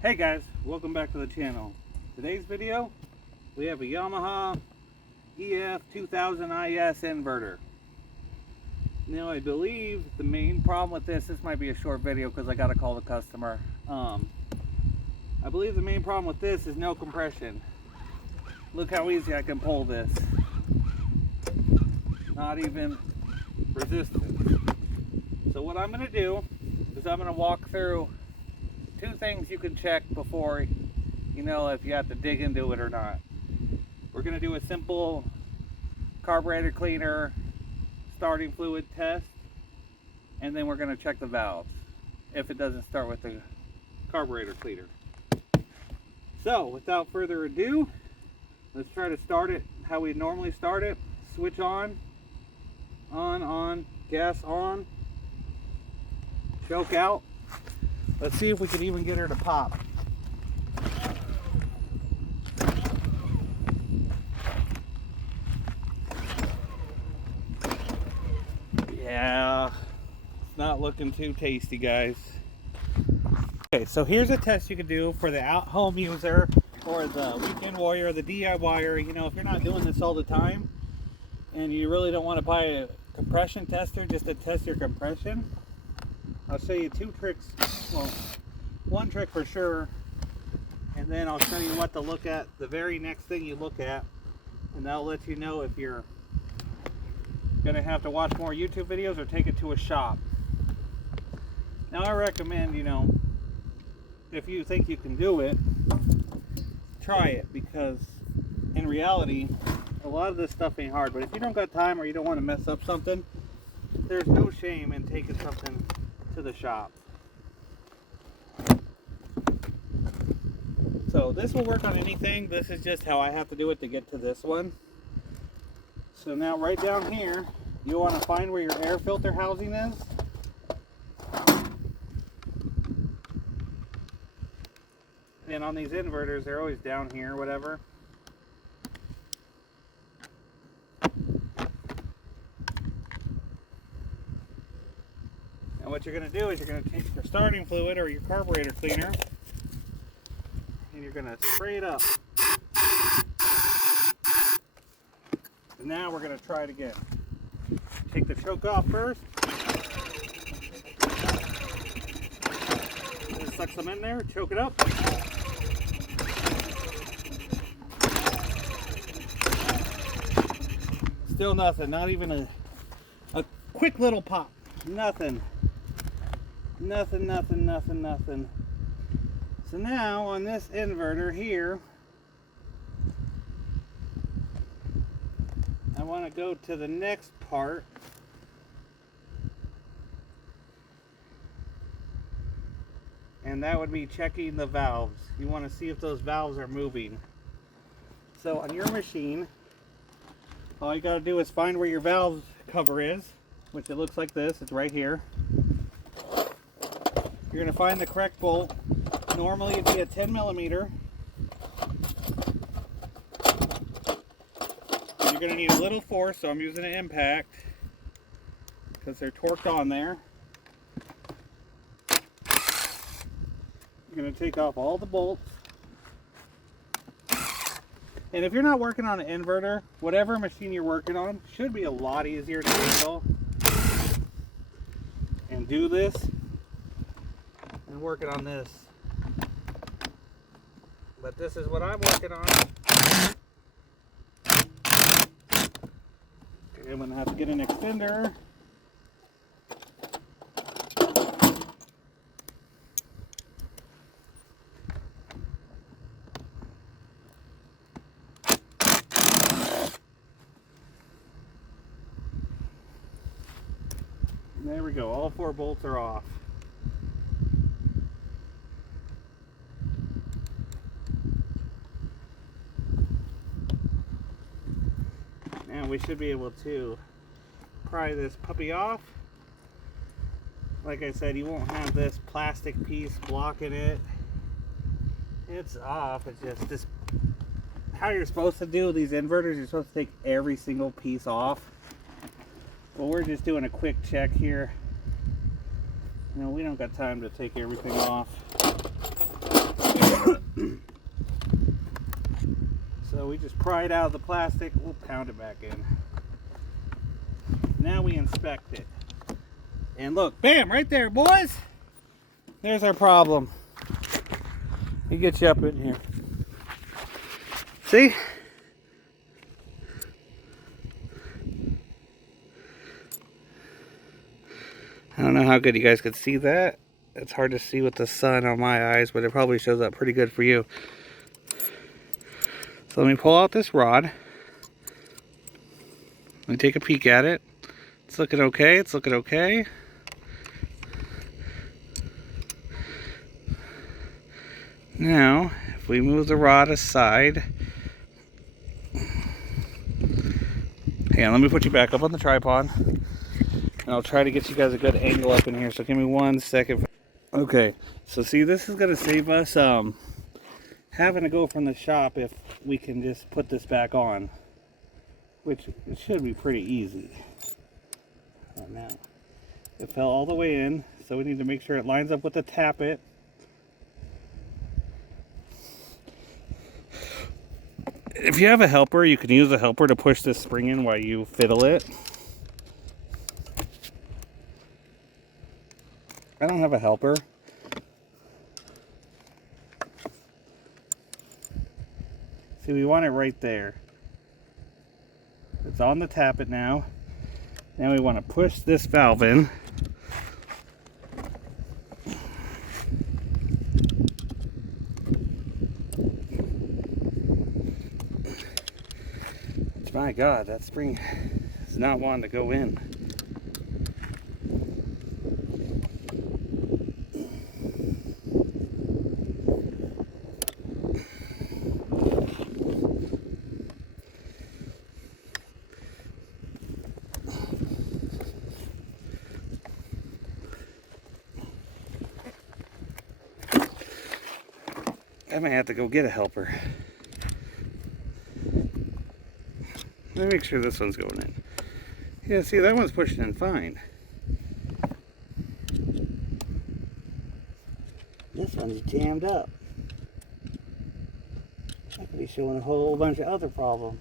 Hey guys, welcome back to the channel. Today's video, we have a Yamaha EF 2000 IS inverter. Now I believe the main problem with this might be a short video because I got to call the customer. I believe the main problem with this is no compression. Look how easy I can pull this. Not even resistance. So what I'm going to do is I'm going to walk through two things you can check before you know if you have to dig into it or not. We're going to do a simple carburetor cleaner starting fluid test, and then we're going to check the valves if it doesn't start with the carburetor cleaner. So without further ado, let's try to start it how we normally start it. Switch on, gas on, choke out. Let's see if we can even get her to pop. Yeah, it's not looking too tasty, guys. Okay, so here's a test you can do for the at-home user or the weekend warrior, the DIYer. You know, if you're not doing this all the time and you really don't want to buy a compression tester just to test your compression, I'll show you two tricks. Well, one trick for sure, and then I'll show you what to look at the very next thing you look at, and that'll let you know if you're gonna have to watch more YouTube videos or take it to a shop. Now I recommend, you know, if you think you can do it, try it, because in reality a lot of this stuff ain't hard. But if you don't got time or you don't want to mess up something, there's no shame in taking something to the shop. So this will work on anything. This is just how I have to do it to get to this one. So now right down here, you want to find where your air filter housing is. And on these inverters, they're always down here, whatever. And what you're going to do is you're going to take your starting fluid or your carburetor cleaner, and you're going to spray it up. And now we're going to try it again. Take the choke off first. Just suck some in there, choke it up. Still nothing, not even a quick little pop. Nothing. Nothing. So now on this inverter here, I want to go to the next part. And that would be checking the valves. You want to see if those valves are moving. So on your machine, all you got to do is find where your valve cover is, which it looks like this. It's right here. You're going to find the correct bolt. Normally it'd be a 10 millimeter. You're going to need a little force, so I'm using an impact because they're torqued on there. You're going to take off all the bolts. And if you're not working on an inverter, whatever machine you're working on should be a lot easier to handle and do this and working on this. But this is what I'm working on. Okay, I'm going to have to get an extender. There we go, all four bolts are off. Now we should be able to pry this puppy off. Like I said, you won't have this plastic piece blocking it. It's off. It's just this, how you're supposed to do these inverters. You're supposed to take every single piece off. Well, we're just doing a quick check here. You know, we don't got time to take everything off. we just pry it out of the plastic, we'll pound it back in. Now we inspect it. And look, bam, right there, boys. There's our problem. Let me get you up in here. See? I don't know how good you guys could see that. It's hard to see with the sun on my eyes, but it probably shows up pretty good for you. So let me pull out this rod. Let me take a peek at it. It's looking okay. It's looking okay. Now, if we move the rod aside. Hang on, let me put you back up on the tripod. And I'll try to get you guys a good angle up in here. So give me 1 second. Okay, so see, this is going to save us having to go from the shop if we can just put this back on. Which it should be pretty easy. Now, it fell all the way in, so we need to make sure it lines up with the tappet. If you have a helper, you can use a helper to push this spring in while you fiddle it. I don't have a helper. See, we want it right there. It's on the tappet now. Now we want to push this valve in. My God, that spring is not wanting to go in. I might have to go get a helper. Let me make sure this one's going in. Yeah, see, that one's pushing in fine. This one's jammed up. That could be showing a whole bunch of other problems.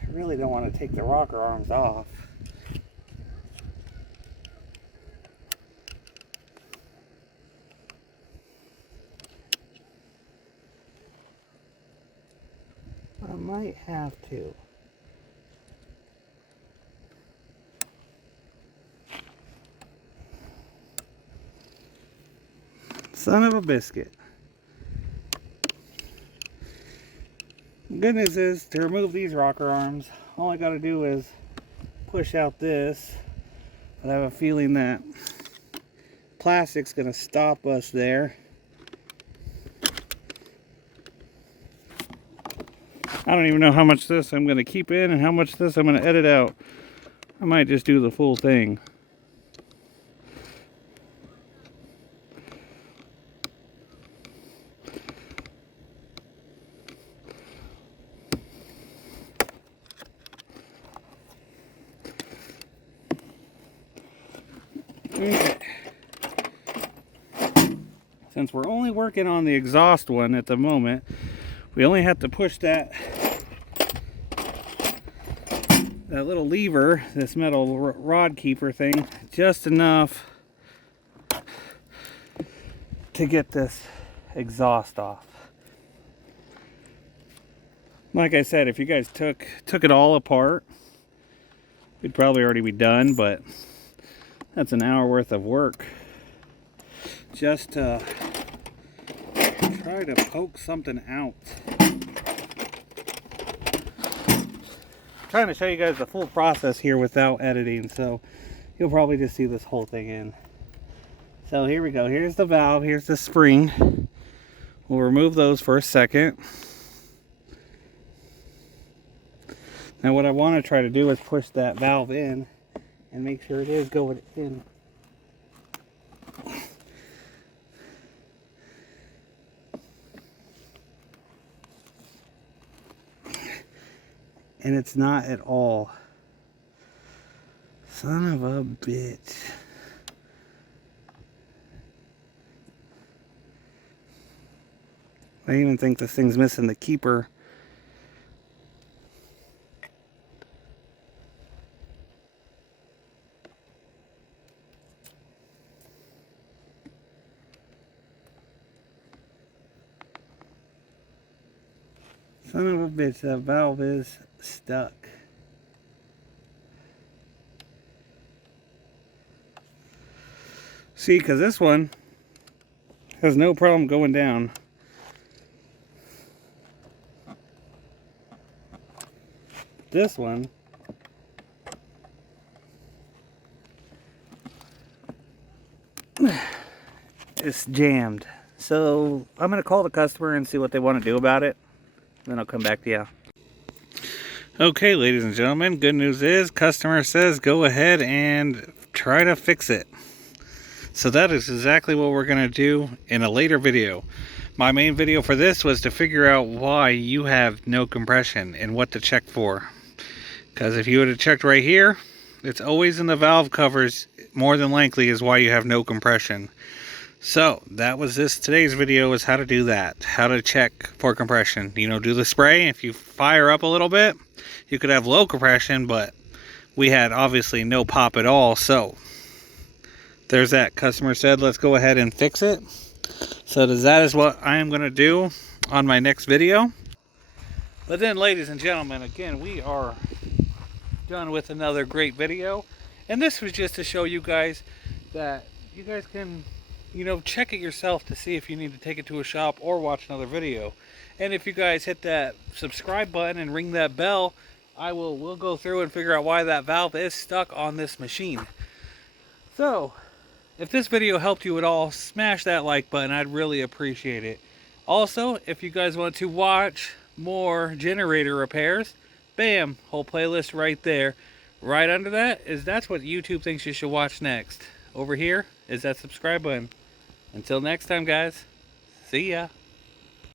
I really don't want to take the rocker arms off. I might have to. Son of a biscuit. The good news is, to remove these rocker arms, all I gotta do is push out this. But I have a feeling that plastic's gonna stop us there. I don't even know how much this I'm going to keep in and how much this I'm going to edit out. I might just do the full thing. Okay. Since we're only working on the exhaust one at the moment, we only have to push that little lever, this metal rod keeper thing, just enough to get this exhaust off. Like I said, if you guys took it all apart, we'd probably already be done, but that's an hour worth of work just to try to poke something out. Trying to show you guys the full process here without editing, so you'll probably just see this whole thing in. So here we go. Here's the valve, here's the spring. We'll remove those for a second. Now what I want to try to do is push that valve in and make sure it is going in. And it's not at all. Son of a bitch. I even think this thing's missing the keeper. Son of a bitch, that valve is stuck. See, because this one has no problem going down. This one is jammed. So I'm going to call the customer and see what they want to do about it. Then I'll come back to you. Okay, ladies and gentlemen, good news is customer says go ahead and try to fix it. So that is exactly what we're going to do in a later video. My main video for this was to figure out why you have no compression and what to check for. Because if you would have checked right here, it's always in the valve covers, more than likely is why you have no compression. So that was today's video, is how to do that, how to check for compression. You know, do the spray. If you fire up a little bit, you could have low compression, but we had obviously no pop at all. So there's that. Customer said let's go ahead and fix it. So that is what I am going to do on my next video. But then, ladies and gentlemen, again, we are done with another great video, and this was just to show you guys that you guys can, you know, check it yourself to see if you need to take it to a shop or watch another video. And if you guys hit that subscribe button and ring that bell, we'll go through and figure out why that valve is stuck on this machine. So if this video helped you at all, smash that like button. I'd really appreciate it. Also, if you guys want to watch more generator repairs, bam, whole playlist right there. Right under that that's what YouTube thinks you should watch next. Over here is that subscribe button. Until next time, guys, see ya.